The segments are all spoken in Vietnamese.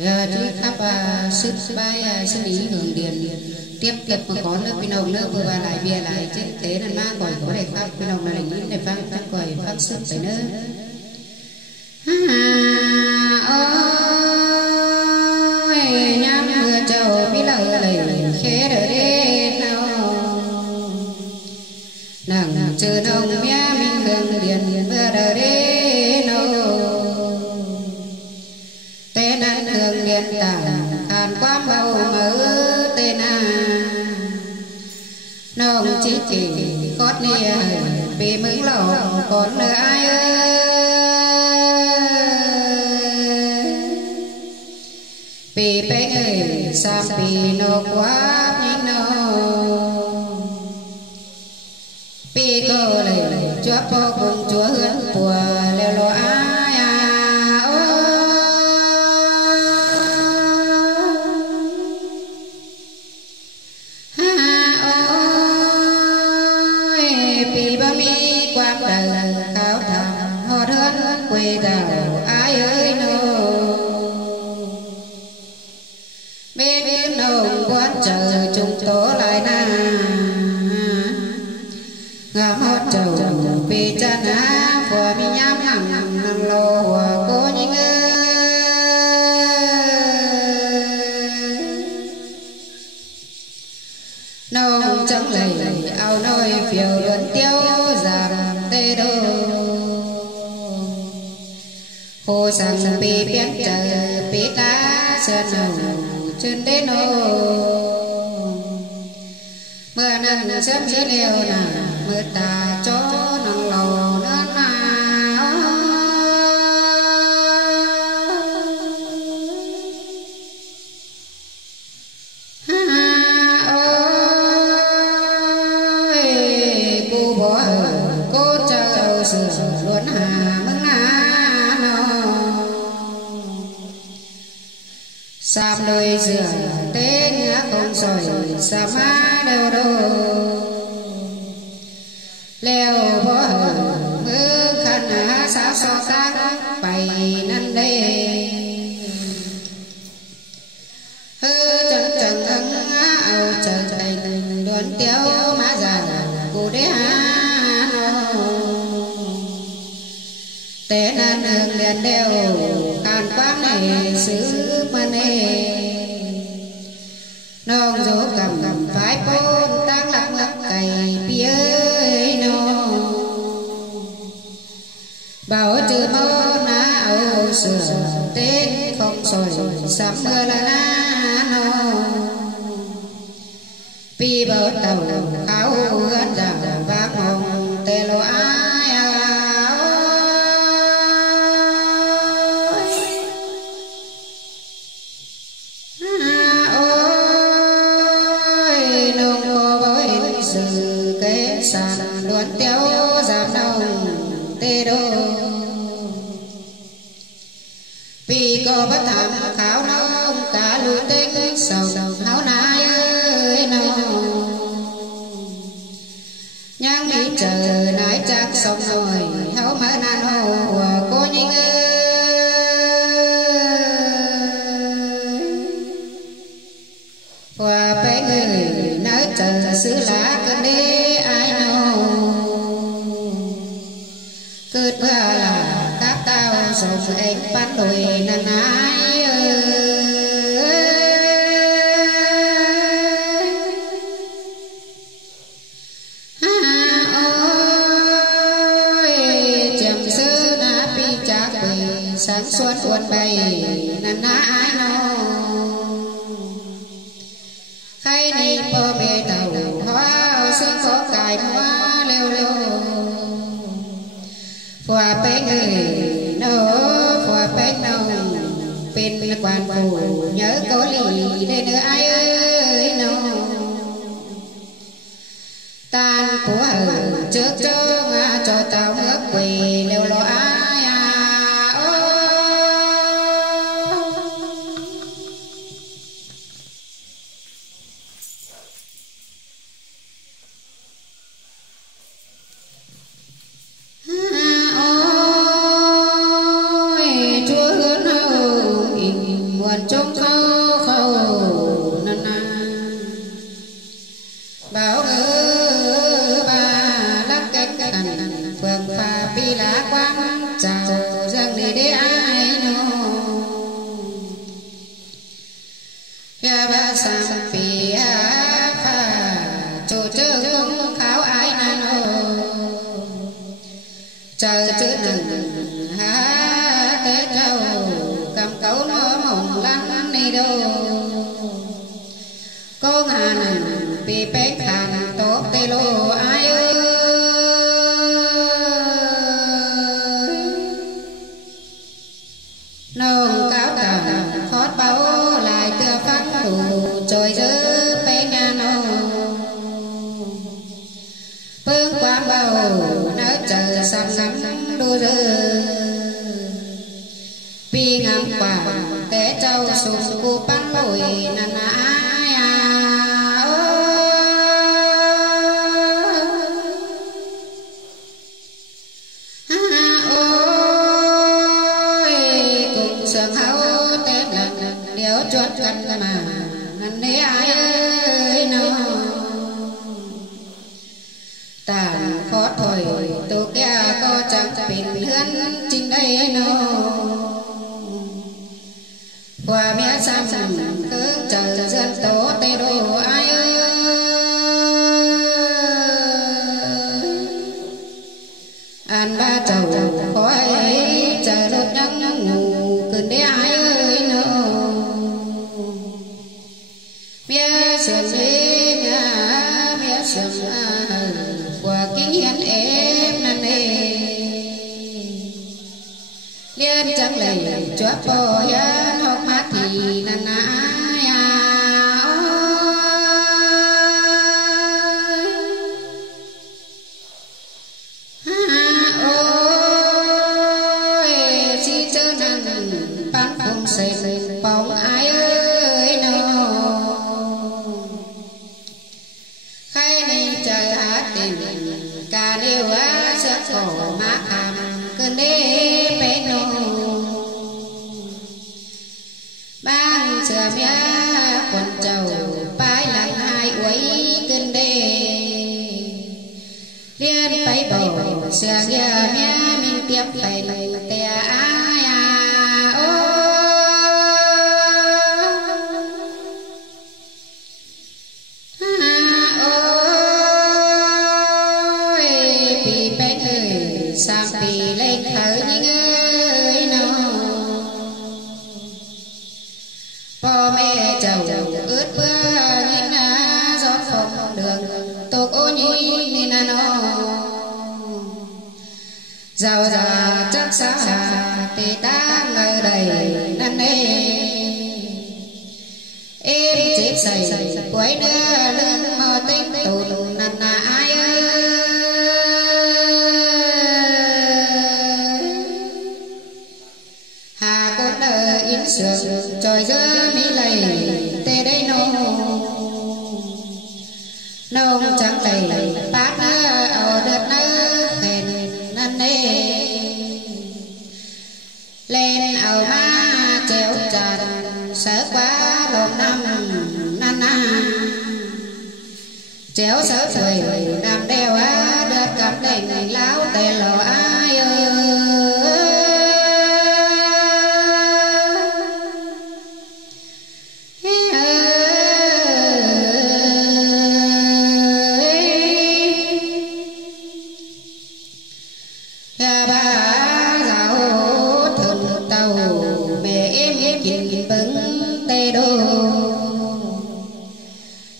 Tri khắp sức bài xử lý hưởng điện tiếp mà có lớp pin ông lớp vừa lại bia lại trên thế nên mà gọi có để khắp pin ông là nhìn để phát gọi phát sức phải nữa ôi nhắm mưa trầu bí lợ lầy khé đỡ đê nào nàng chờ nông mía mình hưởng điện mưa đỡ đê nào tên anh hưởng điện tàng hàn quán bao mở tên nông chỉ cót nia vì mừng lòng còn nơi ai vì bé ơi sam vì nó quá nhanh nó vì cô lại chúa po cùng chúa hướng của leo lo ai vì ba mi quạt đời khảo thầm hót hơn quê đào ai ơi nô bên nông quán chờ chúng tố lại na ngắm hót trầu vì chân á của mi nhắm nằm lô của cô nhinh nông trắng lầy ao nôi phiêu luận tiêu giảm tê đô hồ sang bị biết chờ bị đá sơn nồng trên đế nô mưa nắng sớm chỉ liều nà mưa tà chó nắng lầu nắng cô trâu sửa luôn hà mừng sam đôi dừa tên ngã không sỏi sa má đều đô leo bỏ mưa khăn sao so tác bày năn đê hư chẳng ấn áo chờ thành đón tiêu má già cô đế tế nan hương đèn đeo hàn quang này xứ mà nê nông dỗ cầm phải bôn tăng lắc cày bia nô bảo trừ mô ná áo sửa tên không soi sắm mưa là ná nô vì bảo tàu kháo ướt giảm vác mong tê lô ai sự kế sàn luận tiêu giảm nông tê đô vì có bất thảm khảo nông cả lùi tinh sầu háo nai ơi nông nhang đi chờ nái chắc sông nồi háo mở nan hồ cô nhinh ơi hòa bé người nới chờ xứ lá cơn đế ai nô cơn mưa là các tao sầu em bắt đuổi năn ai ơi chậm sơ na pi cha quỳ sáng suốt cuốn bay năn ai nô khai ni po bê tàu hoa xuân có cài hoa leo leo phòa bé người nô phòa bé nông bên quan phủ nhớ có lì đây nữa ai ơi nô tan của trước cho tao nước quỳ leo lo ai chúa hướng hậu nguồn cho phượng pha pi lá quang chào dâng đi để ai nô ya ba sam pi a pha cho chớ không kháo ai na nô chờ chữ nừng ha tế trâu cầm cấu nó mộng lăng đi đâu cô ngà nừng pi bén khàn tốt tê lô ai ơi nông cáo cả hót bao lại tựa phát đủ trời dữ bé nhà nô phương quán bao nỡ chờ sắm ngắm đu dư pi ngắm quả té trâu sùng cu bắn lùi nà ai sương hấu tết lần điếu chuột cắt mà ngân nế ai ơi nó tàn khó thôi tu kia có chẳng bình hươn chính đây nó qua mẹ sam cứ chờ dân tố tê đồ ai ơi ăn ba chầu khói chờ đốt nhắn ngủ cơn đế ai ơi nó mẹ sườn đi ngã mẹ sườn qua kính hiến em năn nề liên chẳng lầy chúa bò hiến học mát thì năn ai sền bóng ai ơi nó khai nên trời hát tình cả điều á sẽ khổ má hàm cơn đế bé nô ban sửa mía quần trầu bái lặng hai quấy cơn đế liên bấy bầu sửa nghĩa mía mình tiếp phải tè ai sam pi lên khởi những ơi nó po mẹ chầu ướt bữa nhìn gió phòng đường tục ô nhi nên nó giàu già chắc xa thì ta ngờ đầy năn nê em chết dày quấy đưa lưng mò tính tụt năn ai ơi sương trời giữa mỹ lầy tê đây nông chẳng lầy bác nữa ở đợt nữa hèn năn nê lên ở má treo tràn sợ quá lộn năm năn chéo sợ tuổi nằm đeo á đợt cặp đèn láo tè lò ai ơi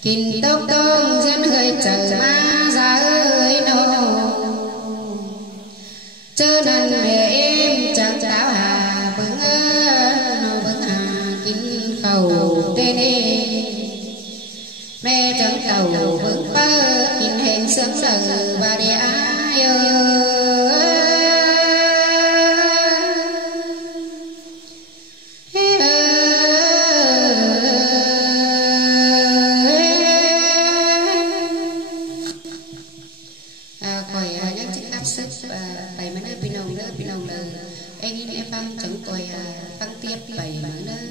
kinh tốc tông dân hơi chờ ma ra ơi nô chớ nên mẹ em chẳng táo hà vững nô vững hà kinh khẩu tên em mẹ chẳng tàu vững bơ kinh hẹn sớm giờ và để ai ơi bảy mấy nơi pinong là anh em em băng chẳng coi băng tiếp bảy mấy nơi